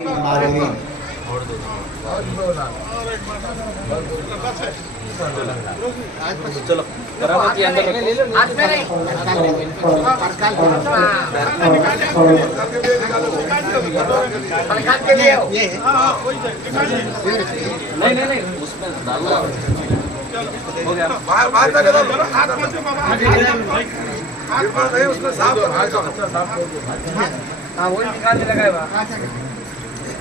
المعلمين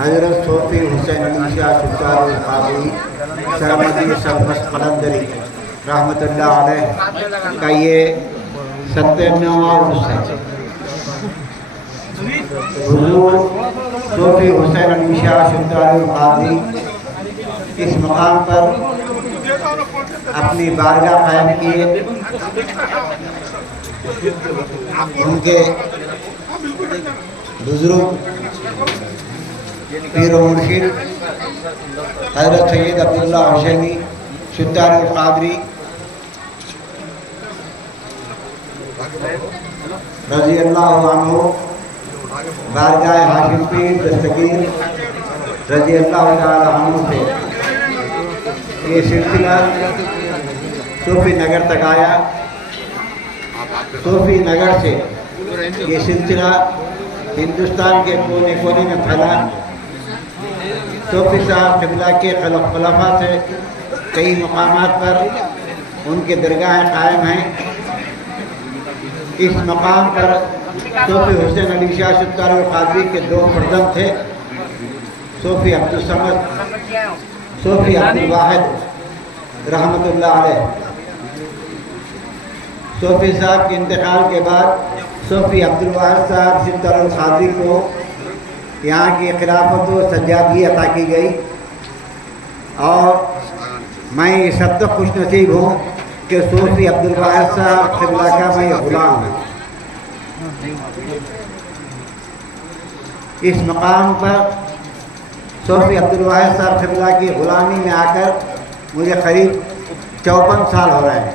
حضرت صوفی حسین علی شاہ ستار القادری سرمدی سرمست قلندری رحمۃ اللہ علیہ کا یہ 97واں عرس ہے۔ حضور صوفی حسین علی شاہ ستار القادری اس مقام پر اپنی بارگاہ قائم کیے۔ ان کے بزرگ پیر و مرشد حضرت سید عبداللہ حسینی ستار القادری رضی اللہ عنہ بارگاہ ہاشم پیر دستگیر رضی اللہ تعالی عنہ سے یہ سلسلہ صوفی نگر تک آیا۔ صوفی نگر سے یہ سلسلہ ہندوستان کے کونے کونے میں پھیلا۔ صوفی صاحب قبلہ کے خلفاء سے کئی مقامات پر ان کے درگاہیں قائم ہیں۔ اس مقام پر صوفی حسین علی شاہ ستار القادری کے 2 فرزند تھے، صوفی عبدالصمد، صوفی عبدالواحد رحمۃ اللہ علیہ۔ صوفی صاحب کے انتقال کے بعد صوفی عبدالواحد صاحب ستار القادری کو یہاں کی خلافت و سجادگی عطا کی گئی، اور میں اس حد تک خوش نصیب ہوں کہ صوفی عبدالواحد صاحب قبلہ کا میں غلام ہوں۔ اس مقام پر صوفی عبدالواحد صاحب قبلہ کی غلامی میں آ کر مجھے قریب 54 سال ہو رہے ہیں۔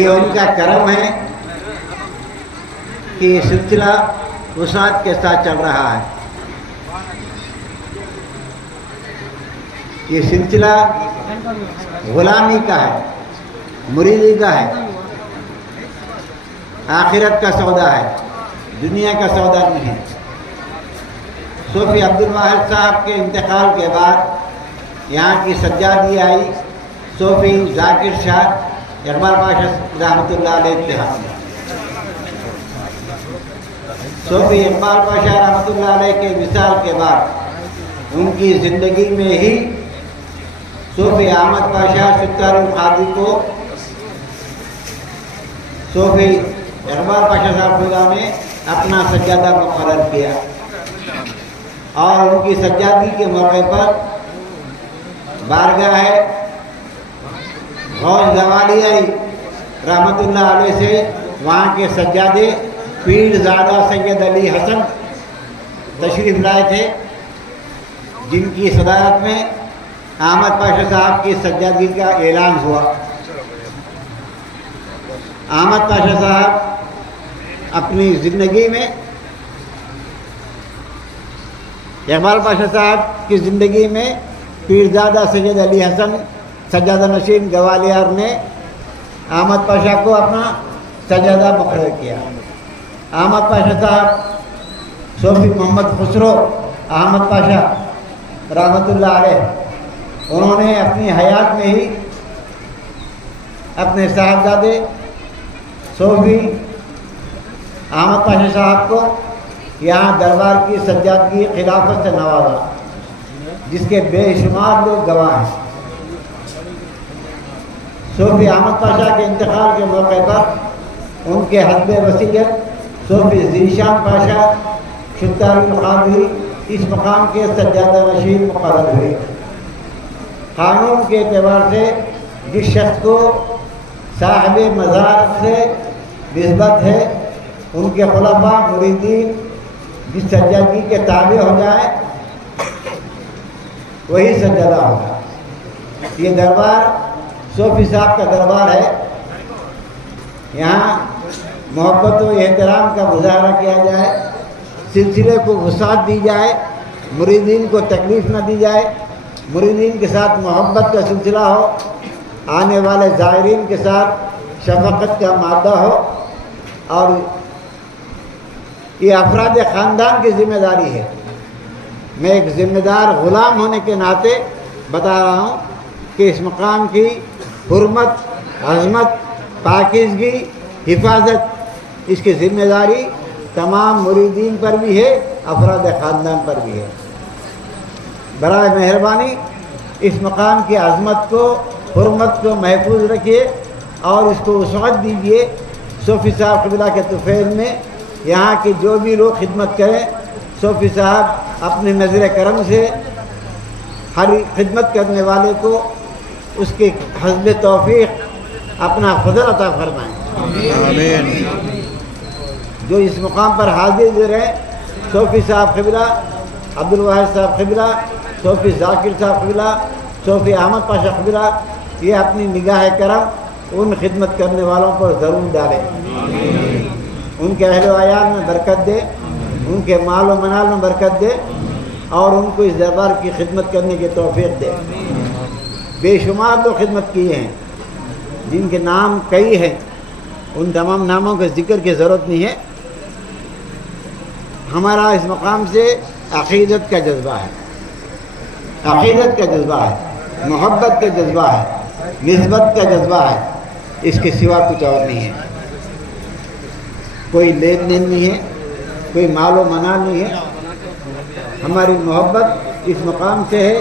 یہ ان کا کرم ہے کہ یہ سلسلہ وسعت کے ساتھ چل رہا ہے۔ یہ سلسلہ غلامی کا ہے، مریدی کا ہے، آخرت کا سودا ہے، دنیا کا سودا نہیں ہے۔ صوفی عبدالواحد صاحب کے انتقال کے بعد یہاں کی سجادگی آئی صوفی ذاکر شاہ اقبال پاشا رحمۃ اللہ علیہ کے ہاتھ میں۔ صوفی اقبال پاشا رحمۃ اللہ علیہ کے وصال کے بعد ان کی زندگی میں ہی صوفی احمد پاشا ستار القادری کو صوفی اقبال پاشا صاحب خدا نے اپنا سجادہ مقرر کیا، اور ان کی سجادگی کے موقع پر بارگاہ ہے غوث گوالیائی رحمۃ اللہ علیہ سے وہاں کے سجادے پیر زادہ سید علی حسن تشریف لائے تھے، جن کی صدارت میں احمد پاشا صاحب کی سجادگی کا اعلان ہوا۔ احمد پاشا صاحب اپنی زندگی میں اقبال پاشا صاحب کی زندگی میں پیرزادہ سید علی حسن سجادہ نشین گوالیار نے احمد پاشا کو اپنا سجادہ مقرر کیا۔ احمد پاشا صاحب صوفی محمد خسرو احمد پاشا رحمۃ اللہ علیہ، انہوں نے اپنی حیات میں ہی اپنے صاحبزادے صوفی احمد پاشا صاحب کو یہاں دربار کی سجادگی خلافت سے نوازا، جس کے بے شمار لوگ گواہ ہیں۔ صوفی احمد پاشا کے انتقال کے موقع پر ان کے حسب وصیت صوفی ذیشان پاشا ستار القادری اس مقام کے سجادہ نشین مقرر ہوئے۔ قانون کے اعتبار سے جس شخص کو صاحب مزار سے نسبت ہے ان کے خلفاء مریدین جس سجادگی کے تابع ہو جائیں وہی سجادہ ہوگا۔ یہ دربار صوفی صاحب کا دربار ہے، یہاں محبت و احترام کا مظاہرہ کیا جائے، سلسلے کو وسعت دی جائے، مریدین کو تکلیف نہ دی جائے، مریدین کے ساتھ محبت کا سلسلہ ہو، آنے والے زائرین کے ساتھ شفقت کا مادہ ہو، اور یہ افراد خاندان کی ذمہ داری ہے۔ میں ایک ذمہ دار غلام ہونے کے ناطے بتا رہا ہوں کہ اس مقام کی حرمت، عظمت، پاکیزگی، حفاظت، اس کی ذمہ داری تمام مریدین پر بھی ہے، افراد خاندان پر بھی ہے۔ برائے مہربانی اس مقام کی عظمت کو، حرمت کو محفوظ رکھیے اور اس کو وسعت دیجیے۔ صوفی صاحب قبلہ کے طفیل میں یہاں کے جو بھی لوگ خدمت کریں، صوفی صاحب اپنے نظر کرم سے ہر خدمت کرنے والے کو اس کے حسب توفیق اپنا فضل عطا فرمائیں۔ آمین۔ جو اس مقام پر حاضر ہیں، صوفی صاحب قبلہ، عبدالواحد صاحب قبلہ، صوفی ذاکر صاحب قبلہ، صوفی احمد پاشا قبلہ، یہ اپنی نگاہ کرم ان خدمت کرنے والوں پر ضرور ڈالیں، ان کے اہل و عیال میں برکت دے، ان کے مال و منال میں برکت دے، اور ان کو اس دربار کی خدمت کرنے کی توفیق دے۔ بے شمار لوگ خدمت کیے ہیں جن کے نام کئی ہیں، ان تمام ناموں کے ذکر کی ضرورت نہیں ہے۔ ہمارا اس مقام سے عقیدت کا جذبہ ہے، عقیدت کا جذبہ ہے، محبت کا جذبہ ہے، نسبت کا جذبہ ہے، اس کے سوا کچھ اور نہیں ہے۔ کوئی لین دین نہیں ہے، کوئی مال و منال نہیں ہے۔ ہماری محبت اس مقام سے ہے